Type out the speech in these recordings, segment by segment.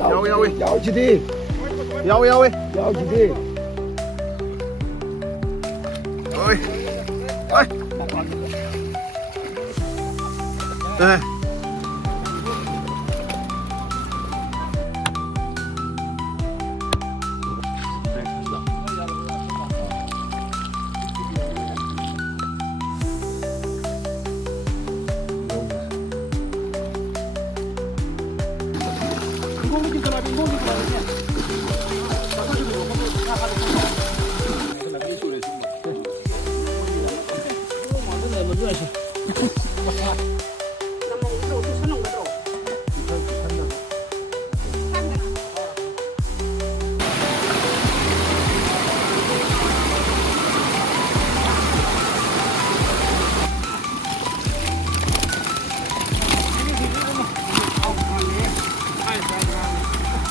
야오야오야오지디 야오야오이 야오지디 어이 어이 네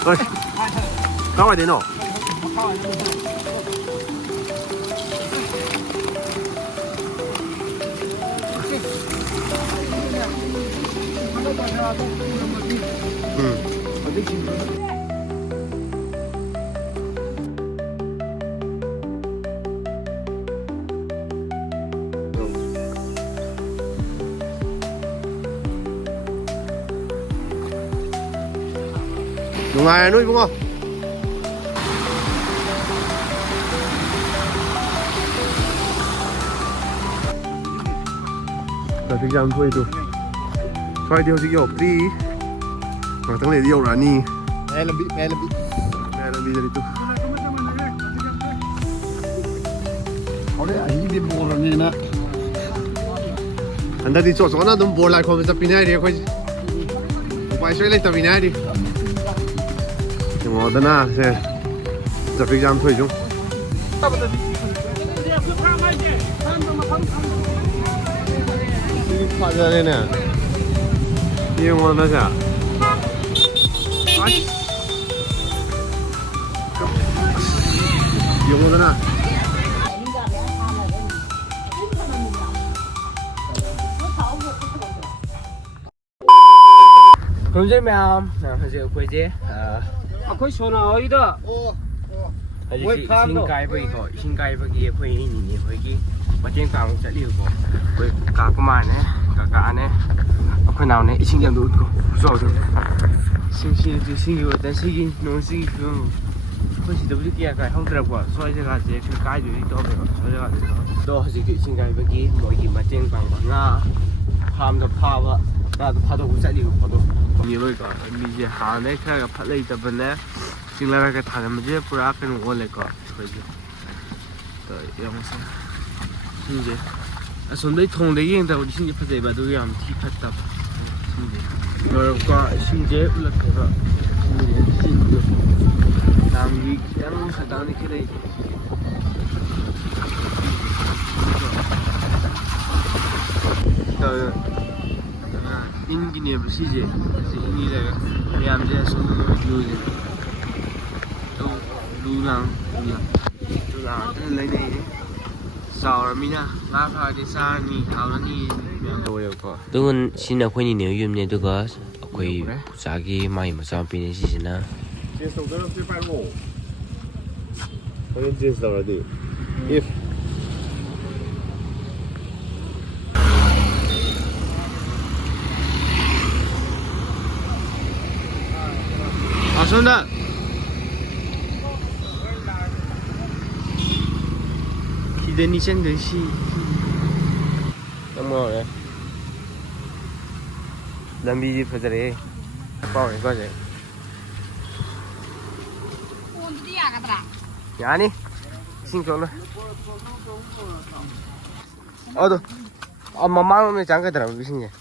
ơi có ngoài đến nổ đúng ai nuôi đúng không? Tapi jam tu itu. Soalnya dia masih jauh di. Matang dia jauh rani. Lebih dari itu. Oleh ini dia bola ni nak. Anda di cocok na dum bola kau mesti pinai dia kau. Upaya saya lagi tapi pinai dia. Yang ada na saya. Tapi jam tu itu. 파자 되네. 이거 뭐 하자? 아이. 이거 뭐나? hôm nay mèo bây giờ quay chứ quay số nào ấy đó xin cái bây giờ quay nhìn quay cái mà trên phòng sẽ điều của quay cả cái màn này cả này cái nào này xin nhận được rồi rồi xin nhiều但是农是可是都不是kia cái không được quá所以这个是cái gì đó呗所以这个都是个xin cái bây giờ mọi gì mà trên phòng mà ham được phá và 파도 우산이 거도 이거가 이제 하네 그가 팔레 있다번에 지나가게 타는 문제 불악은 원래가 그죠 또 영상 이제 손대 통대 인다 우리 신지 파제 봐도 양 티fat다 신지 그러니까 신지 올라가서 신지 남기 양 사단이 그래 인기네 부시지 인기가 미암제 소문을 유지 또 루랑 루랑 레네 사르미나 라파디 사니 하우니 명도요거 등은 신나 권이 내용이네 그거 거의 자기 많이 맞아 비는 시시나 if 아선다 기대니 생듯이 너무 그래 남비지 퍼져래 빠오네 거지 아니 신경을 어도 엄마 마음에 잠가더라 무슨 게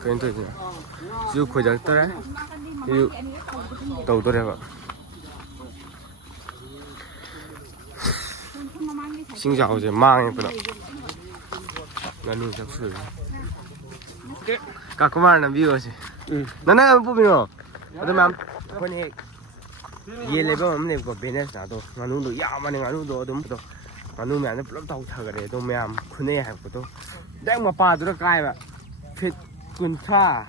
그런 뜻이야. 지금 고작더라. 이거 또 오더라고. 신기하지 망했구나. 나는 잡수를. 까꾸만 비워지. 나는 뽑이노. 어디만 보니 얘 레벨 없네 그 베네스나도 나는도 야만에 나는도 어둠도 ꯉꯥꯅꯨ ꯃꯌꯥꯝꯅ ꯄꯨꯂꯞ ꯇꯧꯊꯈꯔꯦ ꯑꯗꯣ ꯃꯌꯥꯝ ꯈꯨꯟꯅꯩ ꯍꯥꯏꯕꯗꯣ direct ꯃꯄꯥꯗꯨꯗ ꯀꯥꯏꯕ fit 30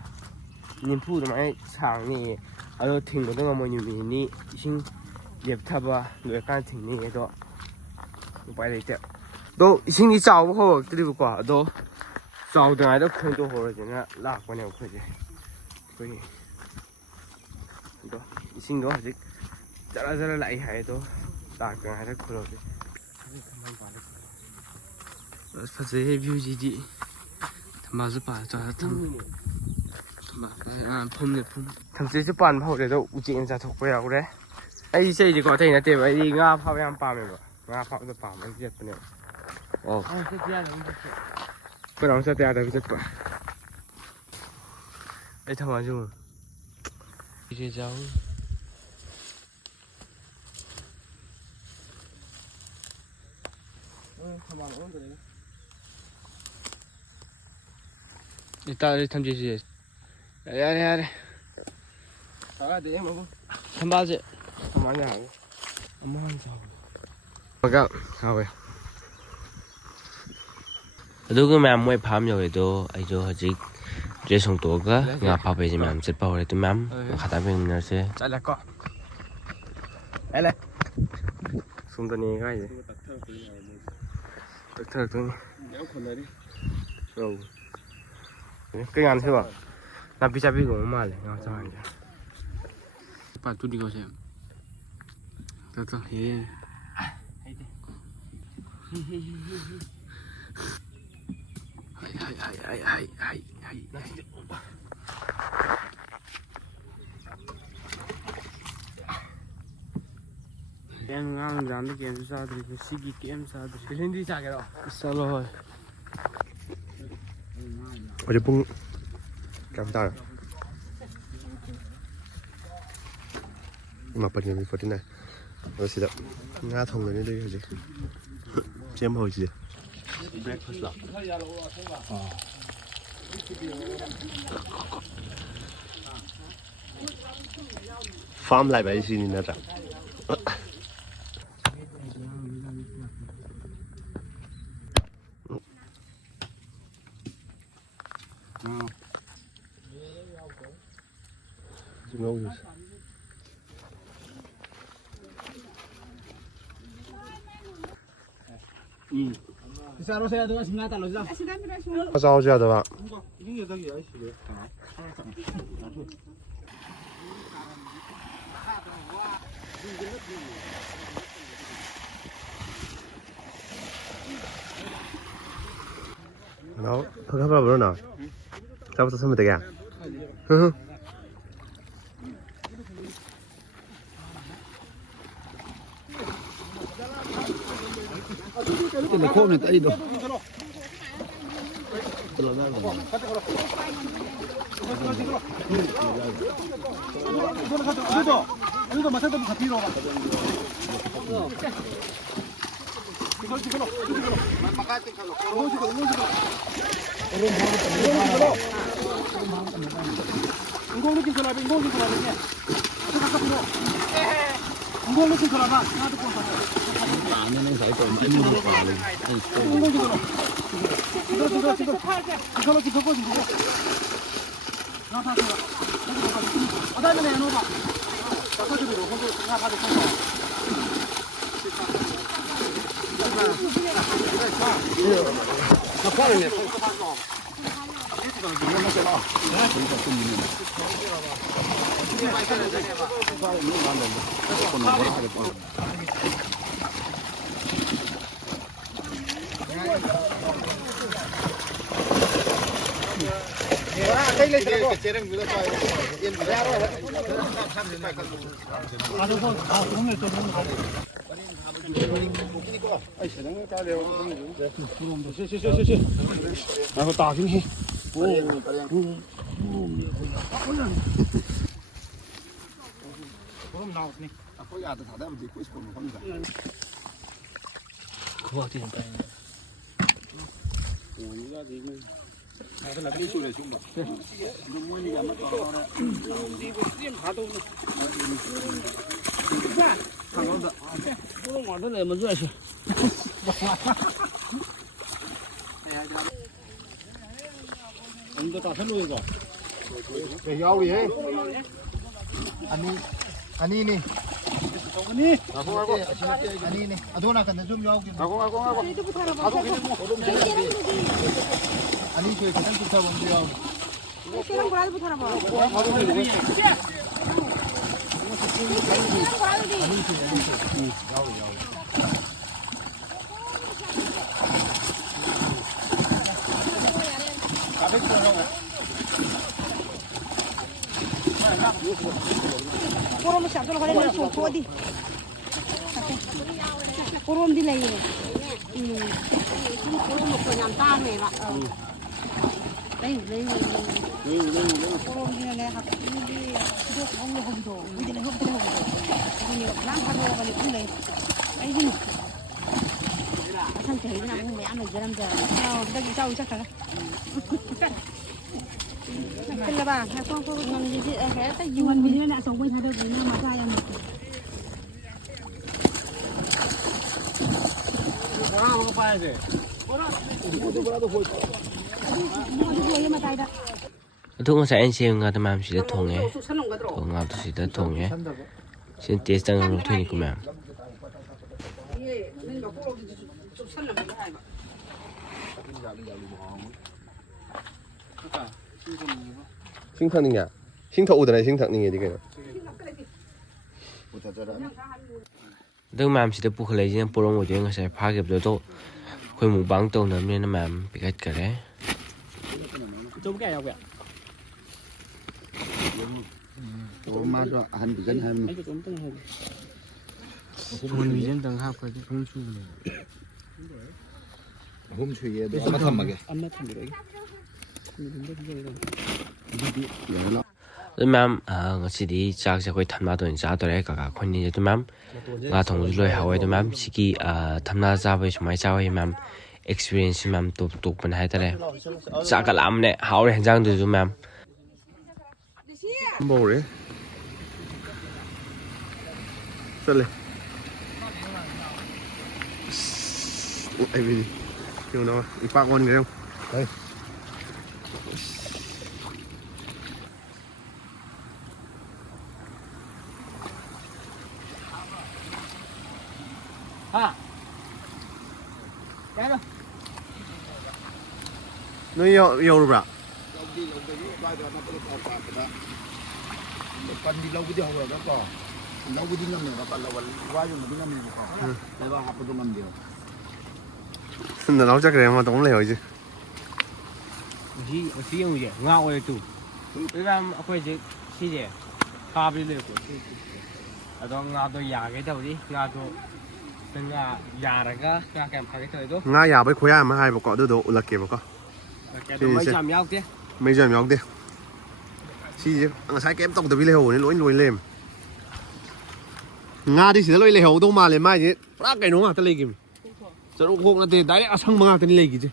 40 ꯑꯗꯨꯃꯥꯏꯅ ꯁꯥꯡꯅꯤꯌꯦ ꯑꯗꯣ ꯊꯤꯡꯕꯗꯣ ꯉꯝꯃꯣꯏ ꯅꯨꯃꯤꯠ ꯅꯤꯅꯤ ꯏꯁꯤꯡ ꯂꯦꯞꯊꯕ ꯂꯣꯏꯔꯀꯥꯟꯗ ꯊꯤꯡꯅꯤꯌꯦ ꯑꯗꯣ ꯎꯄꯥꯏ ꯂꯩꯇꯦ ꯑꯗꯣ ꯏꯁꯤꯡꯗꯤ ꯆꯥꯎꯕ ꯍꯧꯔꯛꯇ꯭ꯔꯤꯕꯀꯣ ꯑꯗꯣ ꯆꯥꯎꯗ꯭ꯔꯤꯉꯩꯗ ꯈꯣꯡꯗꯣꯛꯍꯧꯔꯁꯤꯅ ꯂꯥꯛꯄꯅꯦꯕ ꯑꯩꯈꯣꯏꯁꯦ ꯑꯩꯈꯣꯏꯒꯤ ꯑꯗꯣ ꯏꯁꯤꯡꯗꯣ ꯍꯧꯖꯤꯛ ꯖꯔ ꯖꯔ ꯂꯥꯛꯏ ꯍꯥꯏ ꯑꯗꯣ ꯂꯥꯛꯇ꯭ꯔꯤꯉꯩꯗ ꯈꯨꯜꯂꯧꯁꯦ ꯑꯁ ꯐꯖꯩꯍꯦ ꯚ꯭ꯌꯨꯁꯤꯗꯤ ꯊꯝꯕꯥꯜꯁꯨ ꯄꯥꯜꯂ ꯐꯨꯝꯅꯦ ꯐꯨꯝ ꯊꯝꯆꯦꯠꯁꯨ ꯄꯥꯟꯕ ꯍꯧꯔꯦ ꯑꯗꯣ ꯎꯆꯦꯛꯅ ꯆꯥꯊꯣꯛꯄ ꯌꯥꯎꯔꯦ ꯑꯩ ꯆꯩꯗꯤꯀꯣ ꯑꯇꯩ ꯅꯠꯇꯦꯕ ꯑꯩꯗꯤ ꯉꯥ ꯐꯥꯕ ꯌꯥꯝ ꯄꯥꯝꯃꯦꯕ ꯉꯥ ꯐꯥꯕꯗ ꯄꯥꯝꯃꯒ ꯆꯠꯄꯅꯦꯕ ꯑꯣ ꯑꯩꯈꯣꯏꯅ ꯆꯠꯇ ꯌꯥꯗꯕ ꯆꯠꯄ ꯑꯩ ꯊꯝꯕꯥꯜꯁꯨ 이제 자우 이따 탐지시 야래 가야 돼 뭐. 선바지 많이 하고 엄마한 자고 뭐가 가고요 ꯑꯗꯨꯒ ꯃꯌꯥꯝ ꯃꯣꯏ ꯐꯥꯝ ꯌꯧꯔꯦꯗꯣ ꯑꯩꯗꯣ ꯍꯧꯖꯤꯛ ꯗ꯭ꯔꯦꯁ ꯍꯣꯡꯇꯣꯛꯑꯒ ꯉꯥ ꯐꯥꯕꯩꯁꯦ ꯃꯌꯥꯝ ꯆꯠꯄ ꯍꯧꯔꯦ ꯑꯗꯨ ꯃꯌꯥꯝ ꯃꯈꯥ ꯇꯥꯕꯤꯃꯤꯟꯅꯔꯁꯦ ꯆꯠꯂꯦꯀꯣ ꯆꯠꯂꯦ ꯁꯨꯝꯗꯅꯤ ꯀꯥꯏꯁꯦ ꯇꯛꯊꯔꯛꯇꯣꯏꯅꯤ ꯌꯥꯝ ꯈꯣꯟꯅꯔꯤ ꯀꯩ ꯉꯥꯟꯁꯤꯕꯣ ꯅꯥꯄꯤ ꯆꯥꯕꯤꯒꯨꯝꯕ ꯃꯥꯜꯂꯦ ꯉꯥ ꯆꯥꯡꯁꯦ पातुडी कसे तर हे हाय ꯌꯥꯝ ꯉꯥꯡꯗ꯭ꯔꯥꯝꯗ ꯀꯦꯝꯁꯨ ꯆꯥꯗ꯭ꯔꯤ ꯁꯤꯒꯤ ꯀꯦꯝ ꯆꯥꯗ꯭ꯔꯤ ꯀꯩꯁꯤꯟꯗꯤ ꯆꯥꯒꯦꯔꯣ ꯆꯠꯂꯣ ꯍꯣꯏ ꯍꯧꯖꯤꯛ ꯄꯨꯡ ꯀꯌꯥꯝ ꯇꯥꯔꯦ 8:49 ꯑꯗꯣ ꯁꯤꯗ ꯉꯥ ꯊꯣꯡꯒꯅꯤ ꯑꯗꯨꯒꯤ ꯍꯧꯖꯤꯛ ꯁꯦꯝ ꯍꯧꯔꯤꯁꯦ ꯕ꯭ꯔꯦꯛꯐꯥꯁ ꯂꯥ ꯐꯥꯔꯝ ꯂꯥꯏꯕ ꯍꯥꯏꯁꯤ ꯁꯤꯅꯤ ꯅꯠꯇ꯭ꯔꯥ ngꯧꯔꯤꯁꯦ ꯆꯥꯔꯣꯁꯦ ꯑꯗꯨꯒ ꯁꯤꯡꯒꯥ ꯇꯥꯜꯂꯣꯁꯤꯗ ꯆꯥꯎꯁꯨ ꯌꯥꯗꯕ 너 퍼가봐 그러나 잡아서 쓰면 되게 근데 코는 따이도 이거 맞아도 같이 이러 봐. 아, 따긴 해. 그럼 나오네. 아, 거기 아들 다 되면 듣고 싶으면 갑니다. 그거 어디 있다. 오니가 지금 아들 나들이 소리 지금 막. 이거 뭐니가 막 떠나. 이거 지금 가도 오네. 자, 강원도. 그럼 와도 내면 줘야지. 이거 다 별로 이거. 네, 야우리 해. 아니 니. 아니. 아니 니. 아도나 간다 좀 야우기. 가고. 아니 저기 가장 좋다 본데요. Silang kurado po sarap. Puro masyado na kanila yung suko di. Puro hindi na yun. Puro mo ko niyang tame ba? Đây. Puro hindi na nakap. Hindi. Dok ang lahog do. Hindi na hugdo. Hindi lang pa do balik ulay. Ay din. Asan kayo na mo may ano garam da. Dagi saw sa kala. Kala ba? Hakong ko ng hindi kaya ta yuan bilhin na song boy hada gina ma sa yan. Wala mo pa ese. Thu ngasa anh xem ngà tụi mày chỉ để thùng ấy, thùng ngà tụi chỉ để thùng ấy, xin test tăng rồi thôi của mày. 싱타능이야. 싱타 오더네 싱타능이 이게. Tụi mày chỉ để buộc lấy những pro một chuyện ngasa phá kịp rồi thôi, khơi một băng tàu nằm nên mày bị cách cả đấy. 좀 깨요, 왜? 엄마도 한 비전 하면 이거 좀 땡해. 문 위전 등 하고 그 별수. 홈추위에도 아마 탐하게. 안 맞습니다. Tụi mày ngasi đi chắc sẽ khơi tham gia tuần trả tuần này cả con như tụi mày ngà thùng rồi hậu tụi mày chỉ khi tham gia ra với mấy cháu ấy mày experience mày tục bên hai tay này chắc cả lắm này hậu này hàng từ tụi mày 뭐래? 썰래. Ai vì kiểu đó, ít ba con người không? Đây. 아. cái đó. Nó yêu rồi bà. Kan di laut dia orang apa? Laut di mana? Apa lawan wayu di mana? Lepas apa tu mana dia? Nó nấu chắc rồi mà tổng lèo chứ. 시 형이지. ngao 또. 일단 아까 이제 시제. 가비를 고. 아도 ngao 야게 되지. ngao nga 야라가 nga kèm phải cái thời đó. Nga nhà với khối mà hai một cọ đứa là kịp một cọ. Cái đó mấy trăm nhau chứ. Mấy giờ nhau đi. Chi chứ, anh sai kém tổng từ lèo nên lỗi lên. Nga đi chỉ lỗi lèo đâu mà lên mai chứ. Ra cái nó à ta lấy kìm. Giờ nó không là tiền đấy à sang mà ta lấy kì chứ.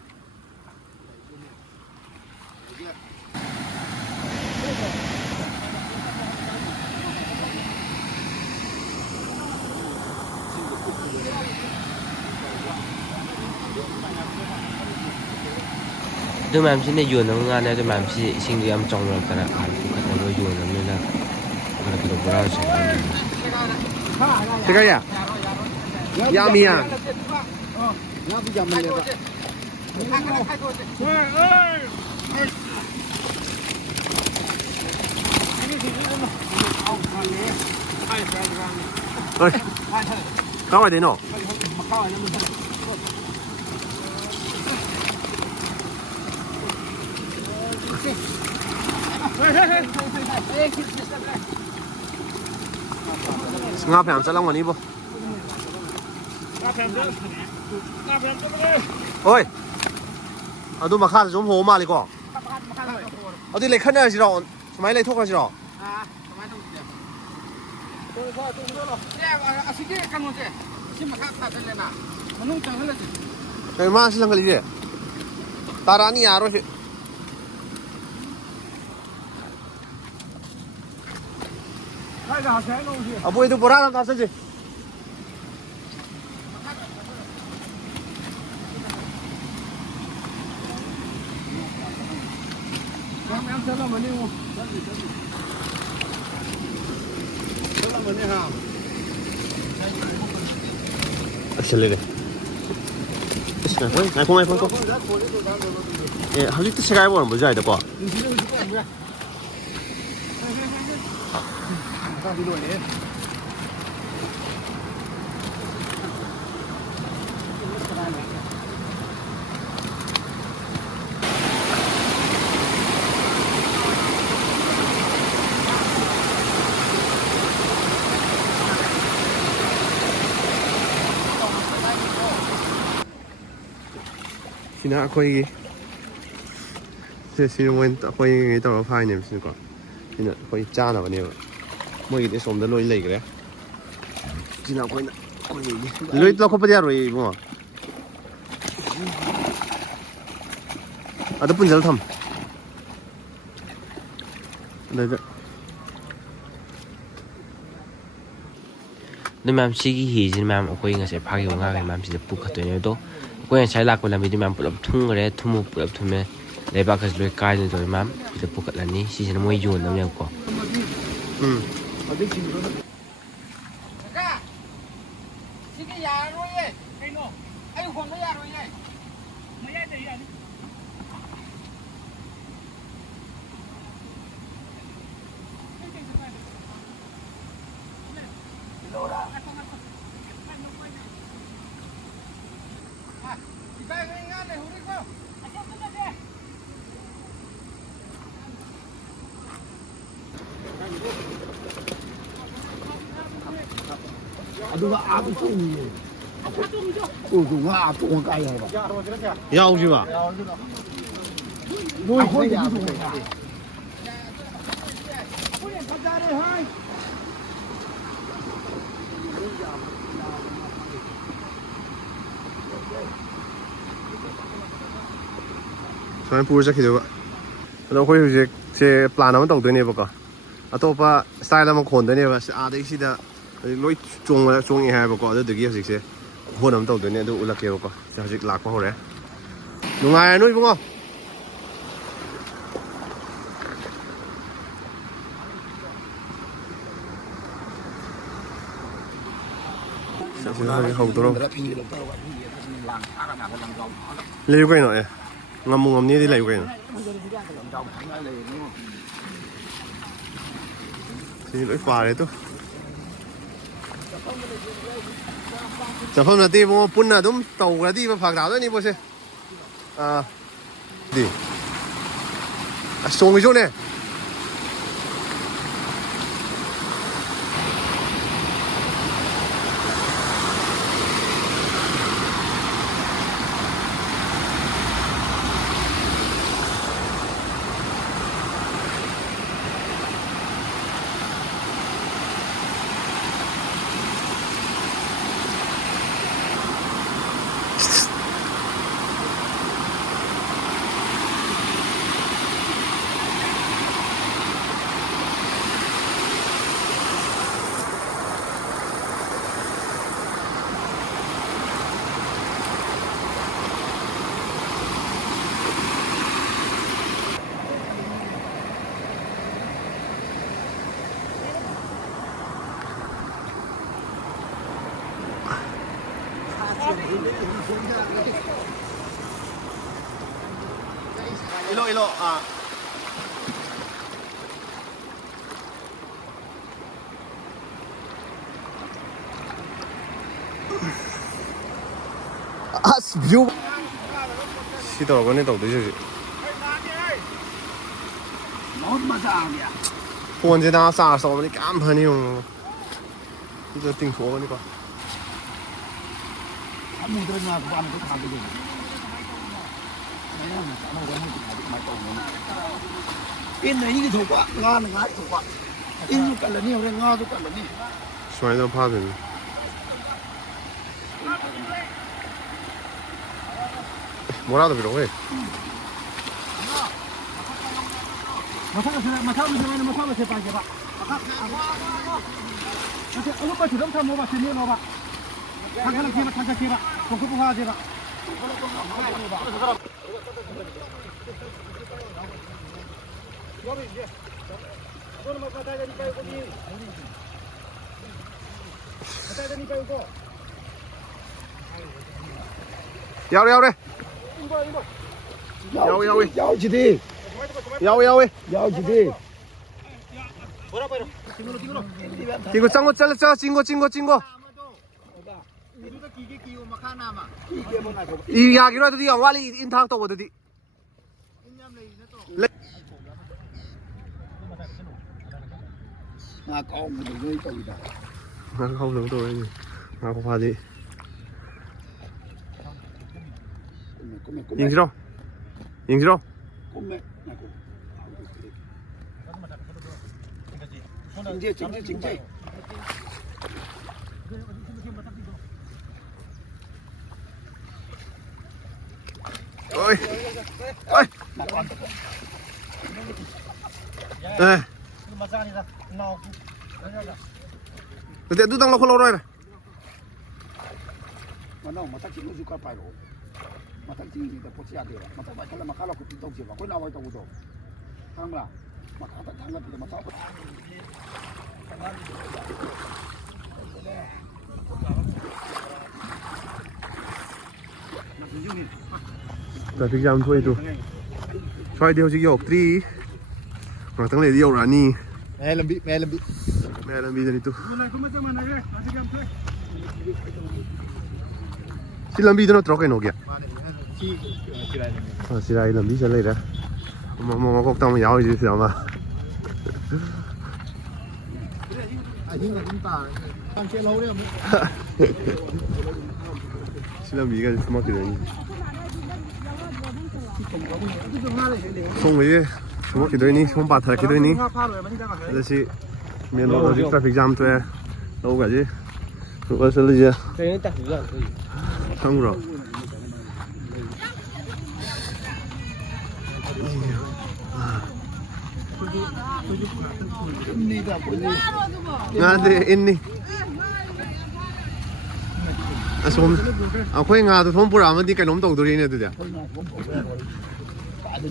tụi mày chỉ nên yuan nó ngang này tụi mày chỉ sinh đi ăn trong rồi cái này ăn cũng cái này yuan nó nên là cái này đồ bữa sau Thế cái à? Yummy à? Ya bisa melihat. Ơi. Cao phải đến nọ. Nga phải làm sao long này bố? Ôi, à tôi mà khai giống hồ mà đi qua. À tôi lấy khăn này gì đó, máy lấy thuốc này gì đó. Cái mà xin cái gì? Ta ra đi à rồi. À bố tôi bora làm sao chứ? ꯆꯠꯂꯝꯃꯅꯤ ꯍꯥ ꯑꯁꯤꯜꯂꯦ ꯉꯥꯏꯈꯣ ꯑꯦ ꯍꯧꯖꯤꯛꯇꯤ ꯁꯦꯒꯥꯏꯕ ꯑꯣꯏꯔꯝꯕꯁꯨ ꯌꯥꯏꯗꯀꯣ ꯁꯤꯅ ꯑꯩꯈꯣꯏꯒꯤ ꯁꯤꯅ ꯃꯣꯏ ꯑꯩꯈꯣꯏ ꯇꯧꯔꯒ ꯐꯥꯏꯅꯦꯕ ꯁꯤꯅꯀꯣ ꯁꯤꯅ ꯑꯩꯈꯣꯏ ꯆꯥꯅꯕꯅꯦꯕ ꯃꯣꯏꯒꯤꯗꯤ ꯁꯣꯝꯗ ꯂꯣꯏ ꯂꯩꯈ꯭ꯔꯦ ꯁꯤꯅ ꯑꯩꯈꯣꯏꯅ ꯂꯣꯏ ꯂꯧꯈꯠꯄꯗꯤ ꯌꯥꯔꯣꯏ ꯏꯕꯨꯡꯉꯣ ꯑꯗ ꯄꯨꯟꯁꯤꯜ ꯊꯝ ꯑꯗꯨꯗ ꯑꯗꯨ ꯃꯌꯥꯝ ꯁꯤꯒꯤ ꯍꯤꯁꯤꯅ ꯃꯌꯥꯝ ꯑꯩꯈꯣꯏ ꯉꯁꯥꯏ ꯐꯥꯈꯤꯕ ꯉꯥꯈꯩ ꯃꯌꯥꯝ ꯁꯤꯗ ꯄꯨꯈꯠꯇꯣꯏꯅꯦ ꯑꯗꯣ ꯑꯩꯈꯣꯏ ꯉꯁꯥꯏ ꯂꯥꯛꯄ ꯂꯝꯕꯤꯗꯤ ꯃꯌꯥꯝ ꯄꯨꯂꯞ ꯊꯨꯡꯈ꯭ꯔꯦ ꯄꯨꯂꯞ ꯊꯨꯝꯃꯦ ꯂꯩꯕꯥꯛꯀꯁꯨ ꯂꯣꯏ ꯀꯥꯏꯗꯅ ꯇꯧꯋꯦ ꯃꯌꯥꯝ ꯁꯤꯗ ꯄꯨꯈꯠꯂꯅꯤ ꯁꯤꯁꯤꯅ ꯃꯣꯏ ꯌꯣꯟꯅꯕꯅꯦꯕꯀꯣ ꯁꯤꯗꯤ ꯌꯥꯔꯔꯣꯏꯌꯦ ꯀꯩꯅꯣ ꯑꯩ ꯍꯣꯟꯕ ꯌꯥꯔꯣꯏꯌꯦ ꯃꯌꯥꯏꯗ ꯌꯥꯅꯤ ꯑꯗꯨꯒ ꯑꯥꯗ ꯆꯣꯡꯉꯤꯌꯦ ꯎꯗꯨ ꯉꯥ ꯇꯣꯡꯉ ꯀꯥꯏ ꯍꯥꯏꯕ ꯌꯥꯎꯁꯤꯕ ꯑꯩꯈꯣꯏ ꯁꯨꯃꯥꯏꯅ ꯄꯨꯔ ꯆꯠꯈꯤꯗꯣꯏꯕ ꯑꯗꯣ ꯑꯩꯈꯣꯏ ꯍꯧꯖꯤꯛꯁꯦ ꯄ꯭ꯂꯥꯟ ꯑꯃ ꯇꯧꯗꯣꯏꯅꯦꯕꯀꯣ ꯑꯇꯣꯞꯄ ꯁ꯭ꯇꯥꯏꯜ ꯑꯃ ꯈꯣꯟꯗꯣꯏꯅꯦꯕ ꯑꯥꯗꯒꯤ ꯁꯤꯗ ꯍꯧꯖꯤꯛ ꯂꯣꯏ ꯆꯣꯡꯉꯦ ꯍꯥꯏꯕꯀꯣ ꯑꯗꯨꯗꯨꯒꯤ ꯍꯧꯖꯤꯛꯁꯦ ꯍꯣꯟ ꯑꯃ ꯇꯧꯗꯣꯏꯅꯦ ꯑꯗꯨ ꯎꯠꯂꯛꯀꯦꯕꯀꯣ ꯁꯤ ꯍꯧꯖꯤꯛ ꯂꯥꯛꯄ ꯍꯧꯔꯦ ꯅꯨꯡꯉꯥꯏꯔꯅꯨ ꯏꯕꯨꯡꯉꯣ ꯂꯩꯌꯨ ꯀꯩꯅꯣ ꯑꯦ ꯉꯝꯃꯨ ꯉꯝꯅꯤꯗꯤ ꯂꯩꯌꯨ ꯀꯩꯅꯣ ꯁꯤ ꯂꯣꯏ ꯄꯥꯔꯦ ꯇꯣ ꯆꯠꯐꯝ ꯅꯠꯇꯦ ꯏꯕꯨꯡꯉꯣ ꯄꯨꯟꯅ ꯑꯗꯨꯝ ꯇꯧꯈ꯭ꯔꯗꯤꯕ ꯐꯔꯛ ꯇꯥꯗꯣꯏꯅꯤ ꯄꯣꯠꯁꯦ ꯑꯁ ꯆꯣꯡꯉꯤꯁꯨꯅꯦ ꯏꯂꯣ ꯑꯁ ꯚ꯭ꯌꯨ ꯁꯤ ꯇꯧꯔꯒꯅꯦ ꯇꯧꯗꯣꯏꯁꯦ ꯍꯧꯖꯤꯛ ꯐꯣꯟꯁꯦ ꯅꯍꯥꯟ ꯆꯥꯔꯖ ꯇꯧꯕꯅꯤ ꯀꯌꯥꯝ ꯐꯅꯤ ꯌꯦꯡꯉꯣ ꯁꯤꯗ ꯇꯤꯡꯊꯣꯛꯑꯒꯅꯤꯀꯣ ꯑꯃꯨꯛꯇ ꯉꯥ ꯄꯥꯝꯕꯗꯣ ꯊꯥꯕꯗꯣ ꯏꯟꯅ ꯏꯟꯒꯤ ꯊꯣꯛꯄ ꯉꯥꯅ ꯉꯥ ꯊꯣꯛꯄ ꯏꯟꯁꯨ ꯀꯜꯂꯅꯤ ꯍꯣꯔꯦꯟ ꯉꯥꯁꯨ ꯀꯜꯂꯅꯤ ꯁꯨꯃꯥꯏꯅ ꯐꯥꯗꯣꯏꯅꯤ ꯃꯣꯔꯥꯗ ꯄꯤꯔꯛꯑꯣꯍꯦ ꯃꯊꯛꯁꯦ ꯄꯥꯏꯒꯦꯕ ꯑꯉꯛꯄꯁꯨ ꯑꯗꯨꯝ ꯊꯝꯃꯣꯕ ꯁꯦꯝꯃꯦꯕ ꯊꯥꯡꯒꯠꯈꯤꯕ ꯈꯣꯡꯈꯨꯠ ꯐꯥꯁꯦꯕ Yao yao đây. Yao yao đi. Yao chỉ đi. Yao yao đi. Yao chỉ đi. Chính sang một chân là chính go. 이 이야기로 해도 영화리 인탕 또 어디? Mà có một người tàu đó. Nó không lớn tôi gì. Nó không pha gì. Nhìn chưa? Nhìn chưa? chính trị. Ôi. Ôi. Đây. Để tôi đang lo không lo rồi này. Mà nó mà ta chỉ muốn qua phải rồi. Mà ta chỉ đi tập bơi được. Mà ta phải mà khá là cũng tông chỉ vào. Cái nào phải tông đâu. Thằng là mà ta thằng là mà ta Traffic jam thôi tu. Xoay điều gì dọc tri. Mà tăng lệ điều là ni. mẹ làm bị Mẹ làm bị rồi tu. Xin làm bị nó trọc cái nó kìa. Xin lại làm bị sẽ lấy ra. Mà có tao mà giáo gì sao mà. Xin làm bị cái smart cái này. Không mấy smart cái này không bắt thật cái này. Đây là miền Bắc có traffic jam thôi. Đâu cả chứ. Có sẽ lấy gì? Cái này chắc là Không rồi. Nga ini. Asom, aku yang ngadu thom pura amadi kai nom tog duri ne tu dia.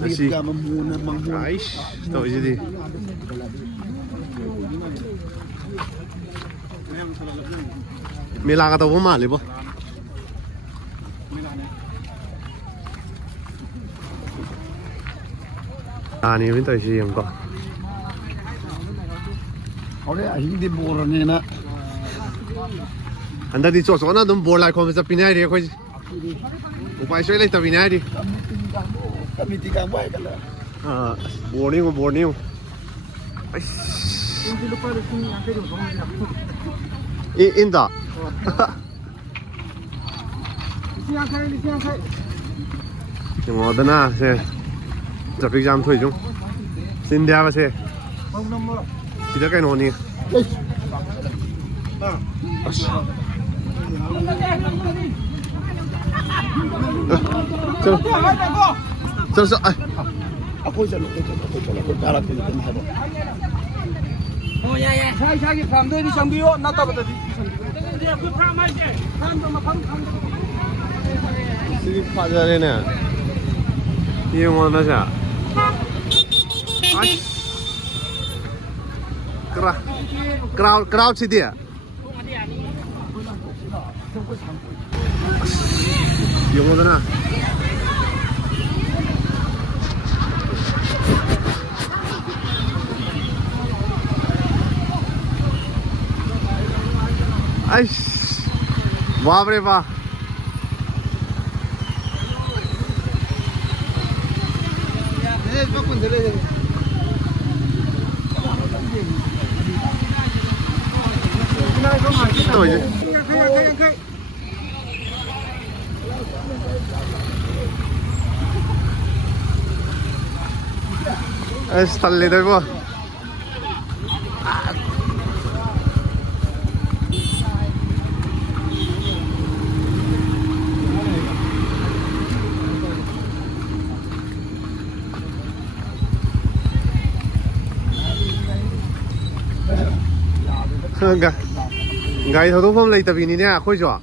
Asi. Aish, tau jadi. Mela ka tau ma le bo. Ani bin tai si yang ko. Ở đây anh đi bộ rồi nè. Anh ta đi chỗ chỗ nào đừng bỏ lại không phải chấp nhận đi coi. Không phải chơi lại chấp nhận đi. Kami tiga baik kalau. Borneo. Inda. Nhưng mà đợt nào sẽ traffic jam thôi chung. Xin đeo vào xe. Chỉ được cái nón này. Chờ. Aku sẽ aku cara tu tu mahal. Oh ya ya. Sai cái phạm đây đi sang bio, nó tao bắt đi. Đi cứ phạm mai chứ. Phạm cho mà không. Sige pa ra rin na. Iyo mo na siya. Ay. Crowd si dia. Iyo mo na. Ay. Babre ba. Rồi chứ. Stalle đây quá. Gai thôi không lấy tập gì nè, khôi giỏi.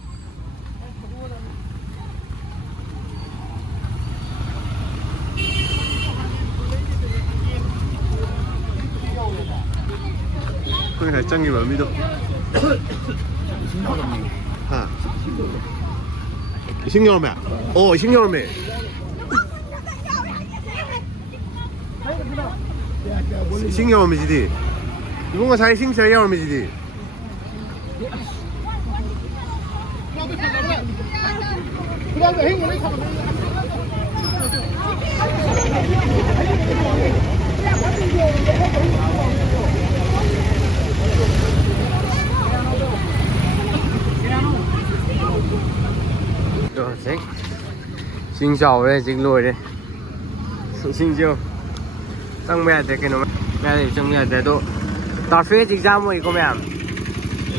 짱이 뭡니다. 하. 신경매. 신경매. 신경매지디. 이건가 잘 신경매지디. Rồi xích xin chào đây dính lùi đây xin chưa tăng mẹ thế cái nó mẹ thì trong nhà thế độ tao phê chính ra mùi của mẹ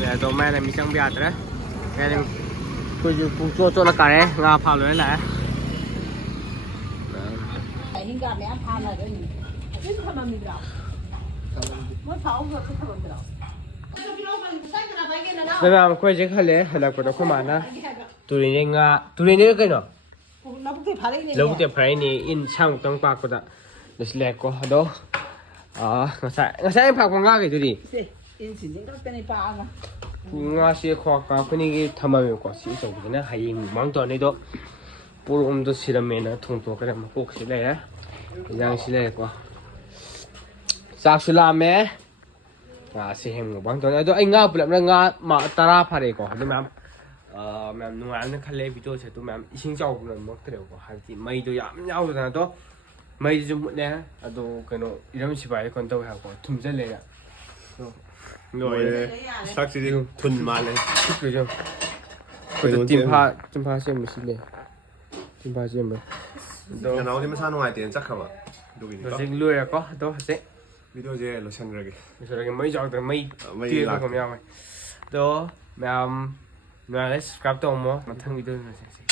mẹ tổ mẹ này mình trong bia đấy mẹ này tôi chua chua nó cả đấy ngà phá lưới lại 그러니까 내 앞에 하나는 이렇게만 믿으라. 뭐 사오고 그렇게 만들어. đây là một quay chiếc hay lẽ hay là của nó không mà na tụi này cái nó 나부터 바래네. lâu tiệp phải này in sang trong bạc của ta để lẹ của đó nó sẽ em phạt con ngà cái gì 인신 생각되니 빠가. ngà sẽ khoa cả cái này tham gia của sĩ tổng cái này hay mang toàn này đó bố ông đó xí là mẹ nó thùng tổ cái này mà cuộc xí này á giang xí này quá sao xí làm mẹ xí hem mang toàn này đó anh ngà bự lắm ngà mà tara phải có đúng không mẹ nung ăn nó khai lệ video sẽ tụi mẹ sinh châu cũng là mất cái điều của hai chị mày tôi giảm nhau rồi đó mày dùng một nè đó cái nó 이러면 집에 còn tôi học có thùng rất lên ạ rồi 싹실이 돈 많네. 그죠 그래도 찜파 xem một xin 찜파 xem một nhà nào thì mới sang ngoài tiền chắc không ạ? nó dính lùi là có đó sẽ video gì lo sang rồi rồi cái mấy giọt từ mấy tiêu của nhau mày đó mẹ subscribe tôi mà thằng video này sẽ